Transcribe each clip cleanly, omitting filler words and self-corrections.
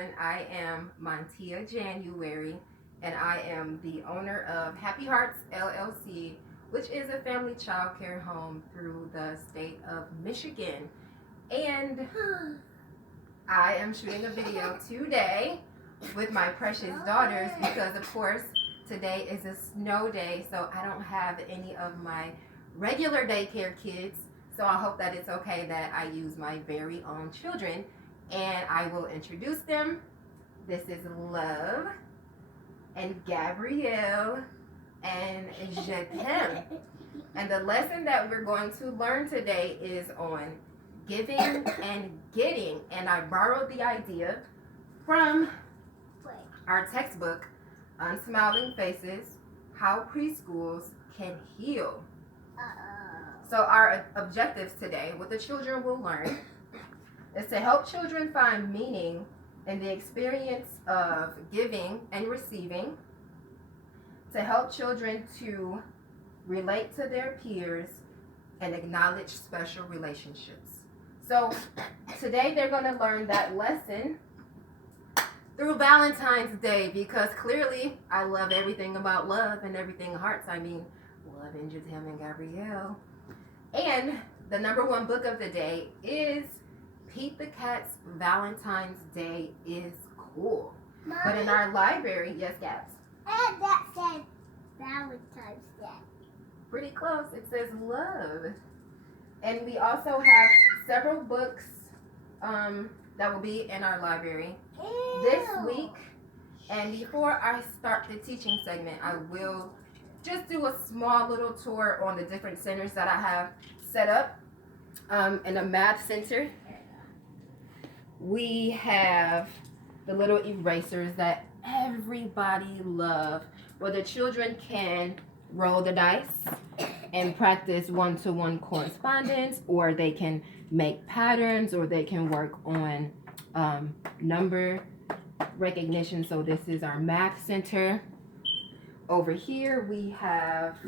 I am Montia January, and I am the owner of Happy Hearts LLC, which is a family child care home through the state of Michigan. And I am shooting a video today with my precious daughters because, of course, today is a snow day, so I don't have any of my regular daycare kids. So I hope that it's okay that I use my very own children, and I will introduce them. This is Love and Gabrielle and Je t'aime. And the lesson that we're going to learn today is on giving and getting. And I borrowed the idea from our textbook, Unsmiling Faces, How Preschools Can Heal. So our objectives today, what the children will learn, is to help children find meaning in the experience of giving and receiving, to help children to relate to their peers and acknowledge special relationships. So today they're going to learn that lesson through Valentine's Day, because clearly I love everything about love and everything hearts. I mean, Love and Je t'aime and Gabrielle. And the number one book of the day is Pete the Cat's Valentine's Day is Cool. Mommy, but in our library, yes, Gabs? And that says Valentine's Day. Pretty close. It says love. And we also have several books that will be in our library this week. And before I start the teaching segment, I will just do a small little tour on the different centers that I have set up. In a math center, we have the little erasers that everybody loves, where the children can roll the dice and practice one-to-one correspondence, or they can make patterns, or they can work on number recognition. So this is our math center. Over here we have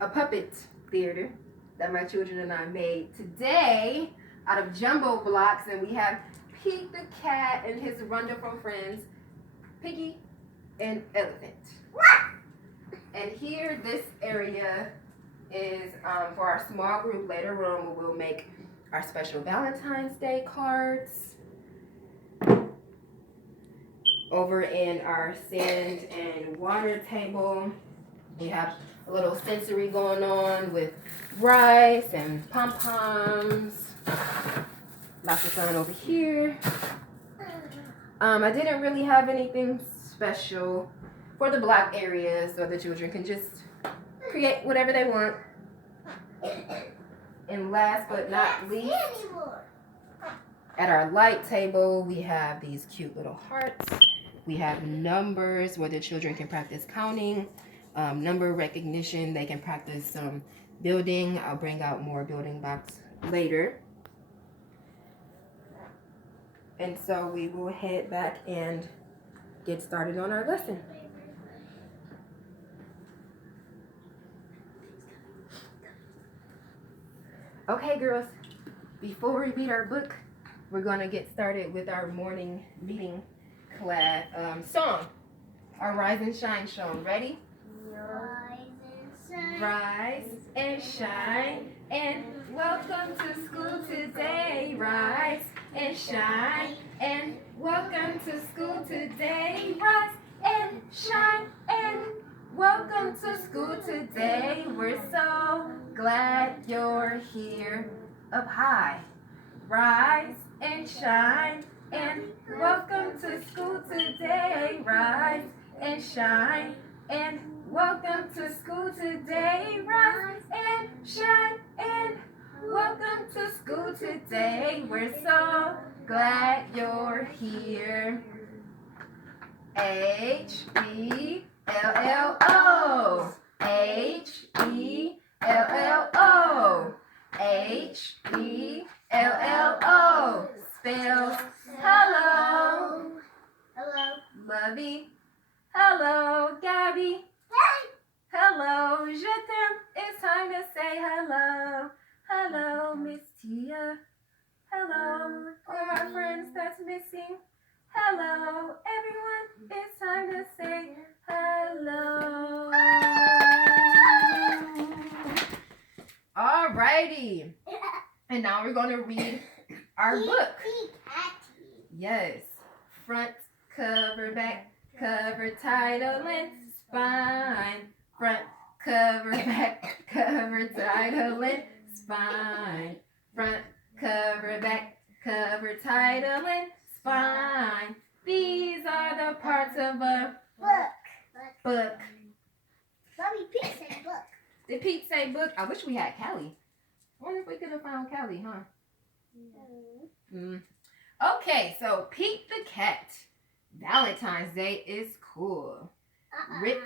a puppet theater that my children and I made today out of jumbo blocks, and we have Pete the Cat and his wonderful friends Piggy and Elephant. And here, this area is for our small group. Later on, we'll make our special Valentine's Day cards. Over in our sand and water table, we have a little sensory going on with rice and pom-poms. Lots of fun over here. I didn't really have anything special for the block areas, so the children can just create whatever they want. And last but not least, at our light table, we have these cute little hearts. We have numbers where the children can practice counting, number recognition. They can practice building. I'll bring out more building blocks later. And so we will head back and get started on our lesson. Okay, girls, before we read our book, we're going to get started with our morning meeting class song, our Rise and Shine song. Ready? Rise and shine, and welcome to school today. Rise and shine, and welcome to school today. Rise and shine, and welcome to school today. We're so glad you're here up high. Rise and shine, and welcome to school today. Rise and shine, and welcome to school today. Rise and shine, and welcome to school today. We're so glad you're here. H-E-L-L-O. H-E-L-L-O. H-E-L-L-O. Spells hello. Hello. Lovey. Hello, Gabby. Hey. Hello, Je t'aime. It's time to say hello. Hello, Miss Tia. Hello, righty. And now we're going to read our book. Yes. Front, cover, back, cover, title, and spine. Front, cover, back, cover, title, and spine. Front, cover, back, cover, title, and spine. These are the parts of a book. Mommy, Pete said book. Did Pete say book? I wish we had Callie. I wonder if we could have found Callie, huh? Okay, so Pete the Cat. Valentine's Day is cool.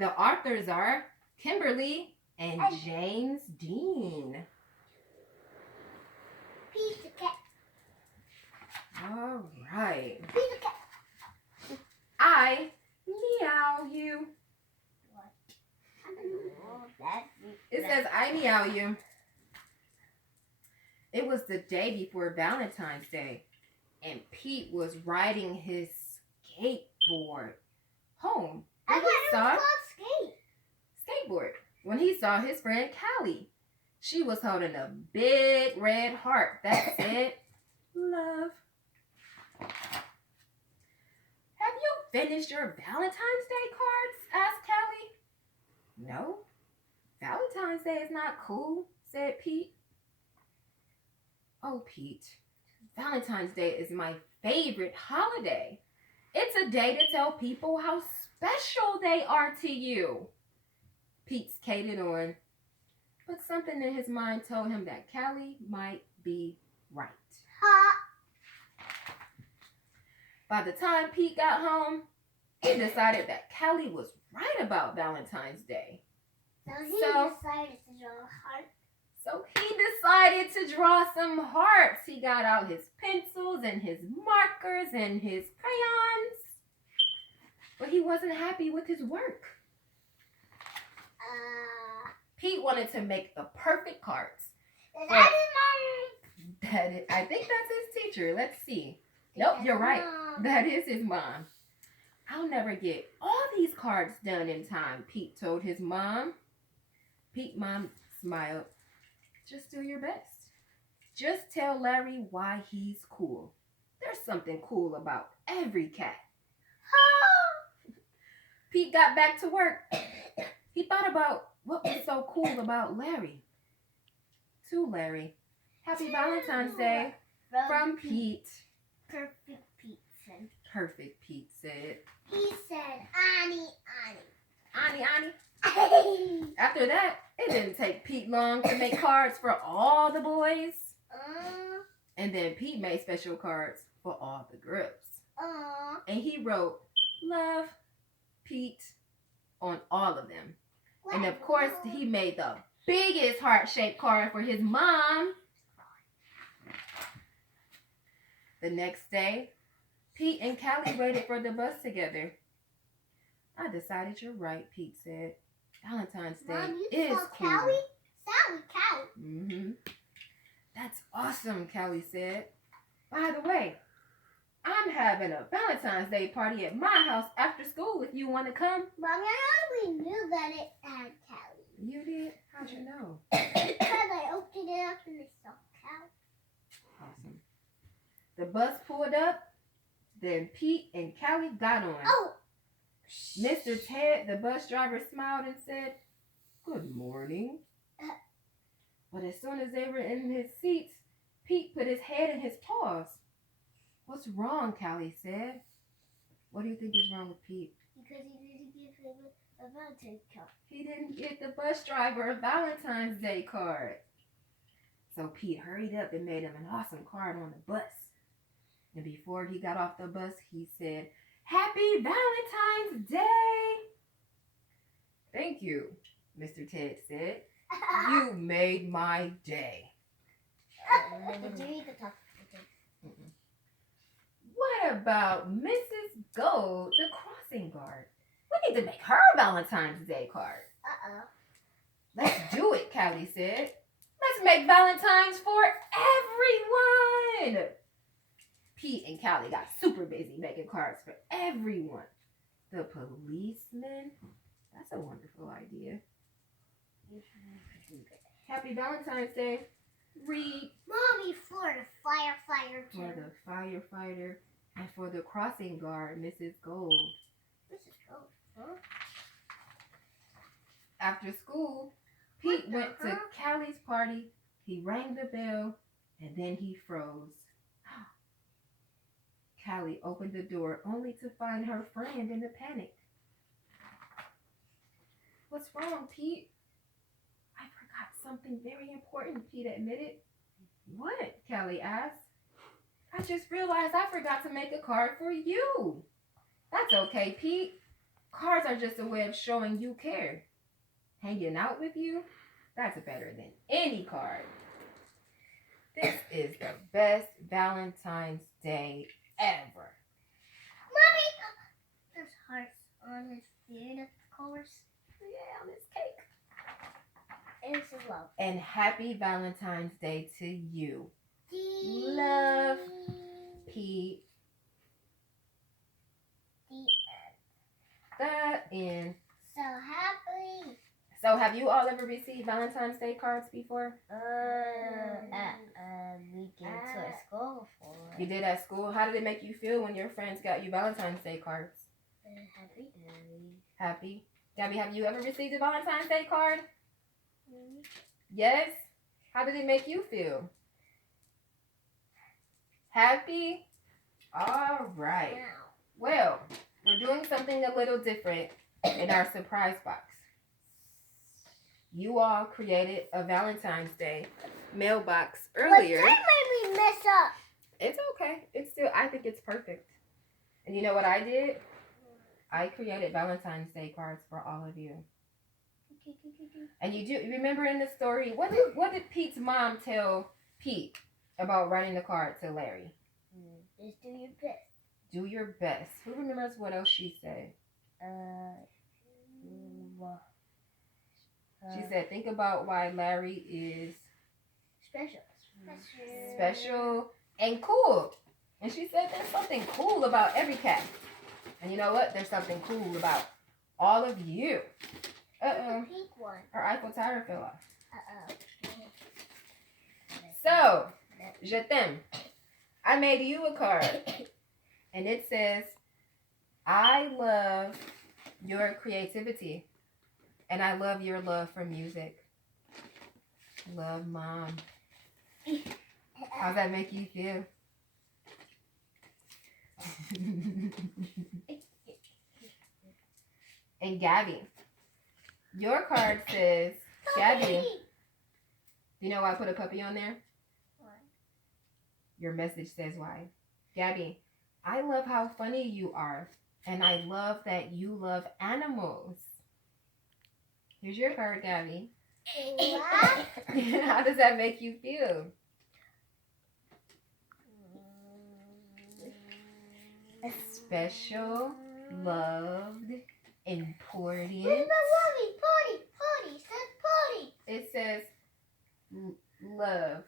The authors are Kimberly and James Dean. Pete the Cat. All right. Pete the Cat. I meow you. It says I meow you. It was the day before Valentine's Day, and Pete was riding his skateboard home. I thought it was called Skateboard. When he saw his friend Callie, she was holding a big red heart that said, "Love." Have you finished your Valentine's Day cards? Asked Callie. No. Valentine's Day is not cool, said Pete. Oh, Pete, Valentine's Day is my favorite holiday. It's a day to tell people how special they are to you. Pete skated on, but something in his mind told him that Callie might be right. By the time Pete got home, he decided that Callie was right about Valentine's Day. So he decided to draw some hearts. He got out his pencils and his markers and his crayons. But he wasn't happy with his work. Pete wanted to make the perfect cards. I think that's his teacher. Let's see. Nope, you're right. That is his mom. I'll never get all these cards done in time, Pete told his mom. Pete's mom smiled. Just do your best. Just tell Larry why he's cool. There's something cool about every cat. Pete got back to work. He thought about what was so cool about Larry. To Larry. Happy Valentine's Day from Pete. Perfect Pete said. Perfect Pete said. He said, Annie, Annie. Annie, Annie. After that, it didn't take Pete long to make cards for all the boys. And then Pete made special cards for all the girls. And he wrote, "Love, Pete," on all of them. And of course, he made the biggest heart-shaped card for his mom. The next day, Pete and Callie waited for the bus together. I decided you're right, Pete said. Valentine's Day Mom, you is saw cool. Callie? Callie. Mm-hmm. That's awesome, Callie said. By the way, I'm having a Valentine's Day party at my house after school if you want to come. Mommy, I already knew that it had Callie. You did? How'd you know? Because I opened it up and I saw Callie. Awesome. The bus pulled up. Then Pete and Callie got on. Oh! Mr. Ted, the bus driver, smiled and said, "Good morning." But as soon as they were in his seats, Pete put his head in his paws. "What's wrong?" Callie said. What do you think is wrong with Pete? Because he didn't give him a Valentine's card. He didn't get the bus driver a Valentine's Day card. So Pete hurried up and made him an awesome card on the bus. And before he got off the bus, he said, "Happy Valentine's Day!" "Thank you," Mr. Ted said. "You made my day." Did you read the top? What about Mrs. Gold, the crossing guard? We need to make her a Valentine's Day card. "Let's do it," Callie said. "Let's make Valentines for everyone." Pete and Callie got super busy making cards for everyone. The policeman, that's a wonderful idea. Happy Valentine's Day. Read Mommy, for the firefighter for too. the firefighter and for the crossing guard, Mrs. Gold. This is cool. Huh? After school, Pete What the went to heck? Callie's party. He rang the bell and then he froze. Callie opened the door only to find her friend in a panic. What's wrong, Pete? I forgot something very important, Pete admitted. What? Callie asked. I just realized I forgot to make a card for you. That's okay, Pete. Cards are just a way of showing you care. Hanging out with you? That's better than any card. This is the best Valentine's Day ever. Mommy, there's hearts on his beard, of course. Yeah, on this cake. And it's love. And happy Valentine's Day to you. The Love, Pete. The end. So happy. So have you all ever received Valentine's Day cards before? We gave to a school for You did at school? How did it make you feel when your friends got you Valentine's Day cards? happy. Happy? Gabby, have you ever received a Valentine's Day card? Yes? How did it make you feel? Happy? All right. Well, we're doing something a little different in our surprise box. You all created a Valentine's Day mailbox earlier. But that made me mess up. It's okay. I think it's perfect. And you know what I did? I created Valentine's Day cards for all of you. And you remember in the story, what did Pete's mom tell Pete about writing the card to Larry? Just do your best. Do your best. Who remembers what else she said? She said, think about why Larry is special and cool. And she said there's something cool about every cat. And you know what? There's something cool about all of you. The pink one. Our Eiffel Tower fell off. So. So, je t'aime. I made you a card. And it says, I love your creativity. And I love your love for music. Love, Mom. How's that make you feel? And Gabby, your card says, Gabby, do you know why I put a puppy on there? Why? Your message says why. Gabby, I love how funny you are. And I love that you love animals. Here's your card, Gabby. What? How does that make you feel? Special, loved, important. Where's my mommy? Potty. Says potty. It says, love.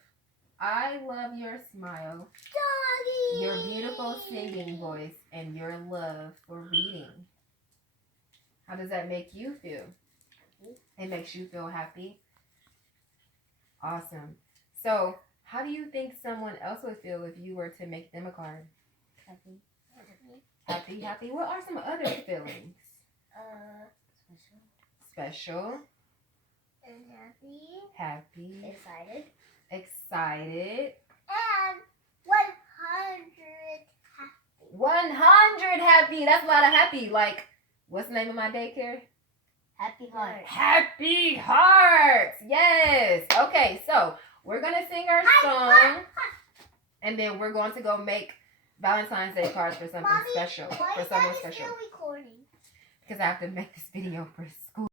I love your smile, Doggy. your beautiful singing voice, and your love for reading. How does that make you feel? It makes you feel happy. Awesome. So, how do you think someone else would feel if you were to make them a card? Happy. Happy. What are some other feelings? Special. And Happy. Excited. Excited. And 100 happy. 100 happy. That's a lot of happy. Like, what's the name of my daycare? Happy heart. Happy Hearts. Yes. Okay, so we're going to sing our song. And then we're going to go make Valentine's Day cards for something Mommy, special. Why For is someone Daddy special. still recording? Because I have to make this video for school.